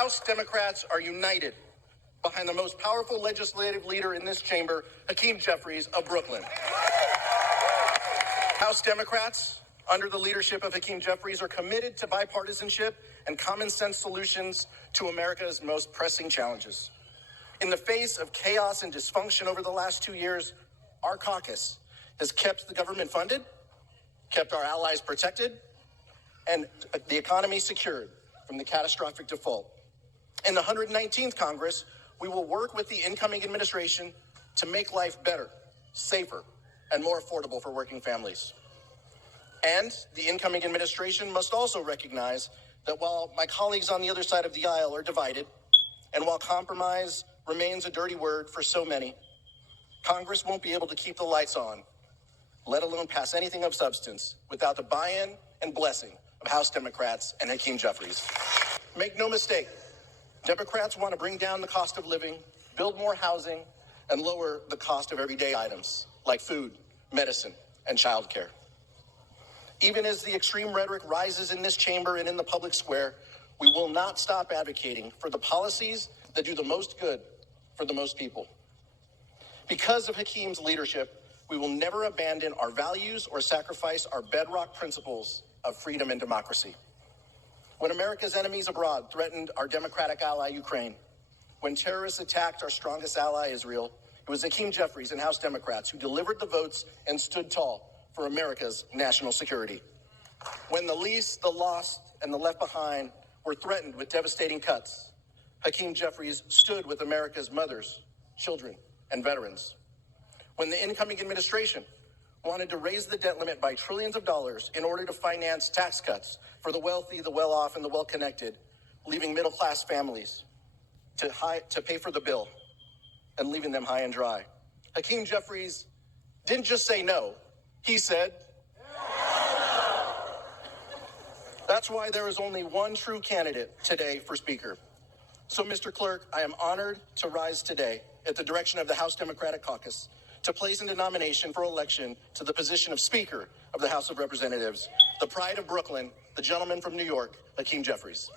House Democrats are united behind the most powerful legislative leader in this chamber, Hakeem Jeffries of Brooklyn. House Democrats, under the leadership of Hakeem Jeffries, are committed to bipartisanship and common sense solutions to America's most pressing challenges. In the face of chaos and dysfunction over the last 2 years, our caucus has kept the government funded, kept our allies protected, and the economy secured from the catastrophic default. In the 119th Congress, we will work with the incoming administration to make life better, safer, and more affordable for working families. And the incoming administration must also recognize that while my colleagues on the other side of the aisle are divided, and while compromise remains a dirty word for so many, Congress won't be able to keep the lights on, let alone pass anything of substance, without the buy-in and blessing of House Democrats and Hakeem Jeffries. Make no mistake, Democrats want to bring down the cost of living, build more housing, and lower the cost of everyday items like food, medicine, and childcare. Even as the extreme rhetoric rises in this chamber and in the public square, we will not stop advocating for the policies that do the most good for the most people. Because of Hakeem's leadership, we will never abandon our values or sacrifice our bedrock principles of freedom and democracy. When America's enemies abroad threatened our democratic ally, Ukraine, when terrorists attacked our strongest ally, Israel, it was Hakeem Jeffries and House Democrats who delivered the votes and stood tall for America's national security. When the least, the lost, and the left behind were threatened with devastating cuts, Hakeem Jeffries stood with America's mothers, children, and veterans. When the incoming administration wanted to raise the debt limit by trillions of dollars in order to finance tax cuts for the wealthy, the well-off, and the well-connected, leaving middle-class families to pay for the bill and leaving them high and dry, Hakeem Jeffries didn't just say no, he said, that's why there is only one true candidate today for Speaker. So, Mr. Clerk, I am honored to rise today at the direction of the House Democratic Caucus to place into nomination for election to the position of Speaker of the House of Representatives, the pride of Brooklyn, the gentleman from New York, Hakeem Jeffries.